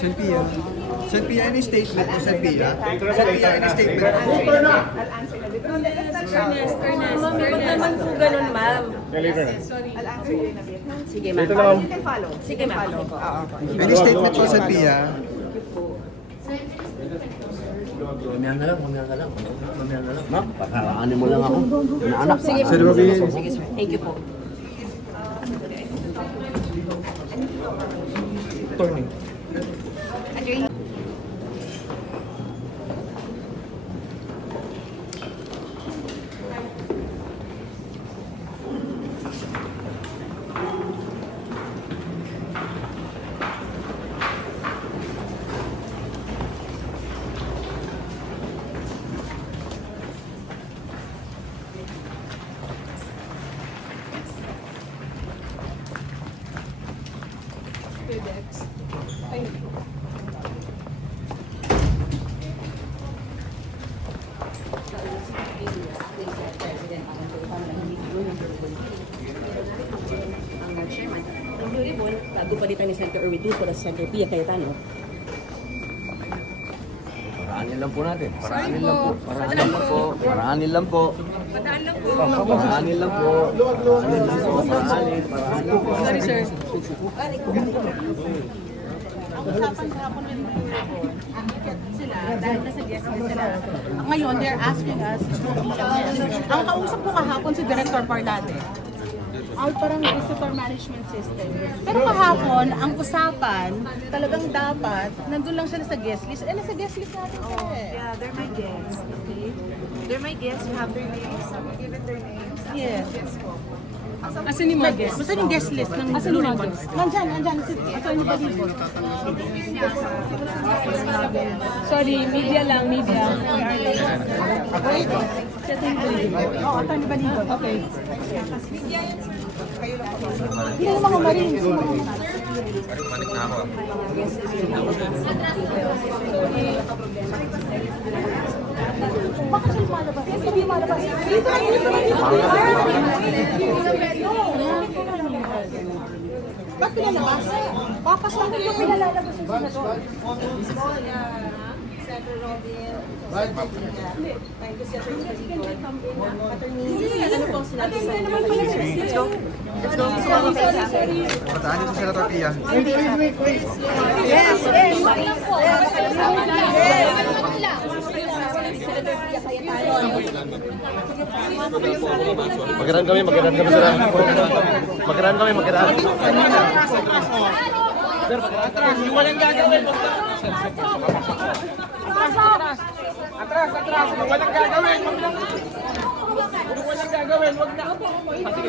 Senpia. Senpia, any statement po, Senpia? Senpia, any statement? I'll answer na dito. Ma'am, ba't naman po ganun, ma'am? I'll answer you in a bit. Sige, ma'am. You can follow. Sige, ma'am. Follow. Oo. Any statement po, Senpia? Mamaya na lang, mamaya na lang. Mamaya na lang. Ma'am, pakaraanin mo lang ako. Inaanak. Sige, Sir, ma'am. Bobby. Sige, sir. Thank you po. Attorney. Ang chairman, ang Honorable, bago palitan ni Senator Erwin Tulfo at Senator Pia Cayetano. Paraanin lang po natin. Paraanin lang po. Paraanin lang po. Paraanin lang po. Pataan lang po. Paraanin lang po. Paraanin lang po. Paraanin. Paraanin po. Sorry, sir. Ang usapan sa hapon rin sila, dahil nasa guest list sila. Ngayon, they're asking us to ang kausap ko kahapon si Director Parlade. Ay, parang visitor management system. Pero kahapon, ang usapan, talagang dapat, nandun lang sila sa guest list. Eh, nasa guest list natin sila eh. Yeah, they're my guests. Okay? They're my guests. You have their names. I've given their names. Yes. Guests ko. Asan yung mga guest? Basta yung guest list ng Blue Ribbon. Nandyan. Asan yung balibot? Sorry, media lang, media. Oo, Atty. Balibot. Okay. Hindi yung mga marines. Bakit siya lumalabas? Hindi lumalabas. Dito na. Ba't pinalabas? Papasok na yung pinalalabas yung senador. Senator Robin. Hindi. Ano pong sinabi sa inyo? Let's go. Let's go. Pataanin si Senator Pia. Yes. Magkaraan kami sila. Magkaraan kami. Walang gagawin. Atras. Walang gagawin. Walang gagawin. Wag na. Sige.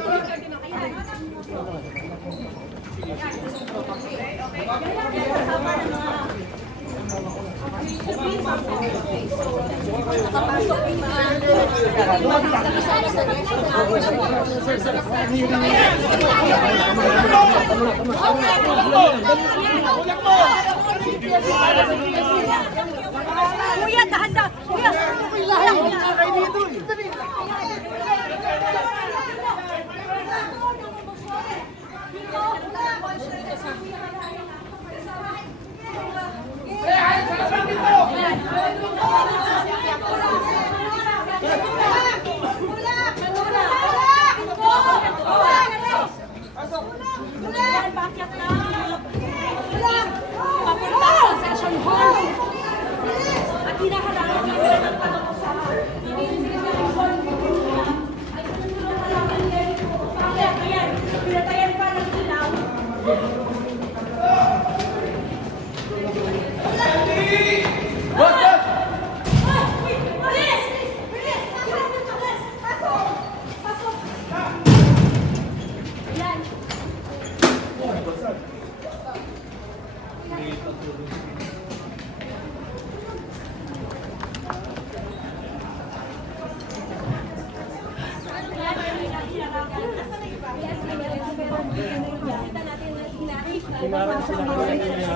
Kuya, dahan-dahan. Kuya. Papunta sa session hall. At hinaharangan namin ng pag-usapan. Ayan, pinatayan pa ng ilaw.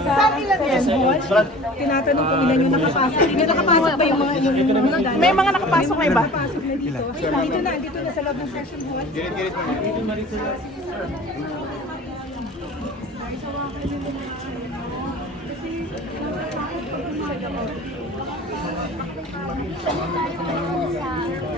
Saan ilan yan? Tinatanong kung ilan yung nakapasok. May nakapasok ba yung mga may mga nakapasok na iba? Dito na sa loob ng session hall. balik tayo sa